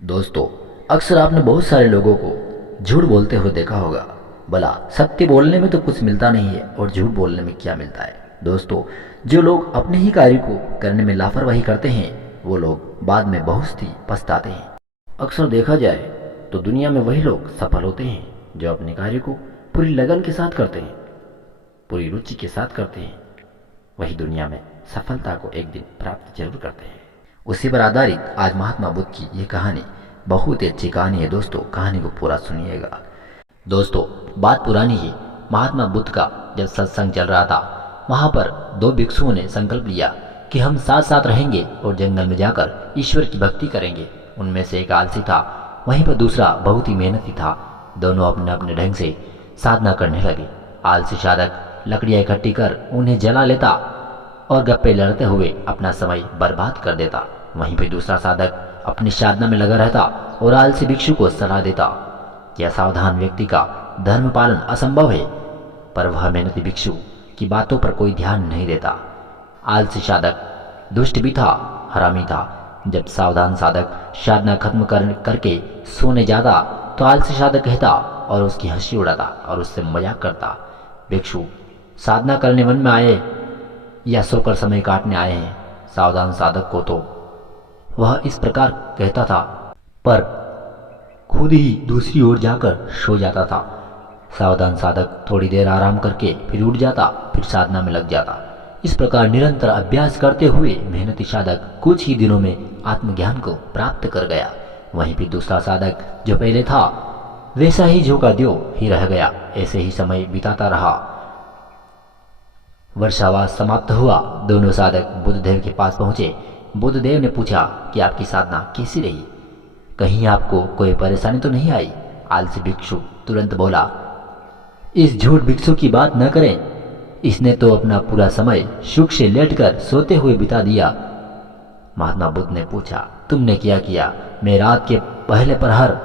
दोस्तों, अक्सर आपने बहुत सारे लोगों को झूठ बोलते हुए देखा होगा। भला सत्य बोलने में तो कुछ मिलता नहीं है और झूठ बोलने में क्या मिलता है। दोस्तों, जो लोग अपने ही कार्य को करने में लापरवाही करते हैं वो लोग बाद में बहुत ही पछताते हैं। अक्सर देखा जाए तो दुनिया में वही लोग सफल होते हैं जो अपने कार्य को पूरी लगन के साथ करते हैं, पूरी रुचि के साथ करते हैं। वही दुनिया में सफलता को एक दिन प्राप्त जरूर करते हैं। उसी पर आधारित आज महात्मा बुद्ध की ये कहानी बहुत ही अच्छी कहानी है। दोस्तों, कहानी को पूरा सुनिएगा। दोस्तों, बात पुरानी है। महात्मा बुद्ध का जब सत्संग चल रहा था, वहां पर दो भिक्षुओं ने संकल्प लिया कि हम साथ साथ रहेंगे और जंगल में जाकर ईश्वर की भक्ति करेंगे। उनमें से एक आलसी था, वहीं पर दूसरा बहुत ही मेहनती था। दोनों अपने अपने ढंग से साधना करने लगे। आलसी साधक लकड़ियां इकट्ठी कर उन्हें जला लेता और गप्पे लड़ते हुए अपना समय बर्बाद कर देता। वहीं पर दूसरा साधक अपनी साधना में लगा रहता और आलसी भिक्षु को सलाह देता कि असावधान व्यक्ति का धर्म पालन असंभव है, पर वह मेहनती भिक्षु की बातों पर कोई ध्यान नहीं देता। आलसी साधक दुष्ट भी था, हरामी था। जब सावधान साधक साधना खत्म करके सोने जाता तो आलसी साधक कहता और उसकी हंसी उड़ाता और उससे मजाक करता, भिक्षु साधना करने मन में आए या सोकर समय काटने आए हैं। सावधान साधक को तो वह इस प्रकार कहता था, पर खुद ही दूसरी ओर जाकर सो जाता था। सावधान साधक थोड़ी देर आराम करके फिर उठ जाता, फिर साधना में लग जाता। इस प्रकार निरंतर अभ्यास करते हुए मेहनती साधक कुछ ही दिनों में आत्मज्ञान को प्राप्त कर गया। वहीं फिर दूसरा साधक जो पहले था वैसा ही झोंका द्यो ही रह गया। ऐसे ही समय बिताता रहा। वर्षावास समाप्त हुआ। दोनों साधक बुद्धदेव के पास पहुंचे। बुद्धदेव ने पूछा कि आपकी साधना कैसी रही, कहीं आपको कोई परेशानी तो नहीं आई। आलसी भिक्षु तुरंत बोला, इस झूठ भिक्षु की बात न करें, इसने तो अपना पूरा समय सुख से लेटकर सोते हुए बिता दिया। महात्मा बुद्ध ने पूछा, तुमने क्या किया? मैं रात के पहले प्रहर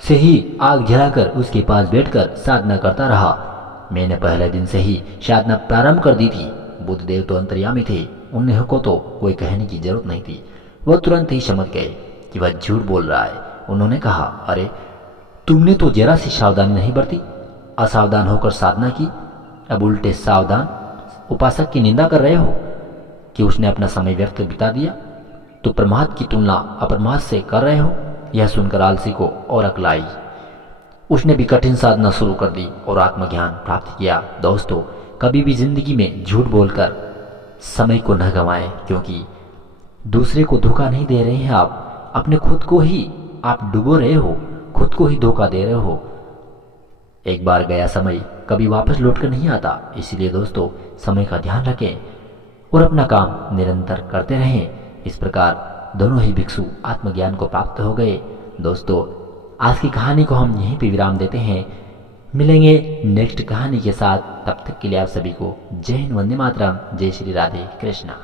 से ही आग जलाकर उसके पास बैठकर साधना करता रहा। मैंने पहले दिन से ही साधना प्रारंभ कर दी थी। बुद्धदेव तो अंतर्यामी थे, उन्हें को तो कोई कहने की जरूरत नहीं थी। वह तुरंत ही समझ गए कि वह झूठ बोल रहा है। उन्होंने कहा, अरे तुमने तो जरा सी सावधानी नहीं बरती, असावधान होकर साधना की, अब उल्टे सावधान उपासक की निंदा कर रहे हो कि उसने अपना समय व्यर्थ बिता दिया। तो प्रमाद की तुलना अप्रमाद से कर रहे हो। यह सुनकर आलसी को और अक्ल आई। उसने भी कठिन साधना शुरू कर दी और आत्मज्ञान प्राप्त किया। दोस्तों, कभी भी जिंदगी में झूठ बोलकर समय को न गंवाएं, क्योंकि दूसरे को धोखा नहीं दे रहे हैं आप, अपने खुद को ही आप डुबो रहे हो, खुद को ही धोखा दे रहे हो। एक बार गया समय कभी वापस लौटकर नहीं आता। इसलिए दोस्तों, समय का ध्यान रखें और अपना काम निरंतर करते रहें। इस प्रकार दोनों ही भिक्षु आत्मज्ञान को प्राप्त हो गए। दोस्तों, आज की कहानी को हम यहीं पे विराम देते हैं। मिलेंगे नेक्स्ट कहानी के साथ। तब तक के लिए आप सभी को जय हिंद, वंदे मातरम, जय श्री राधे कृष्णा।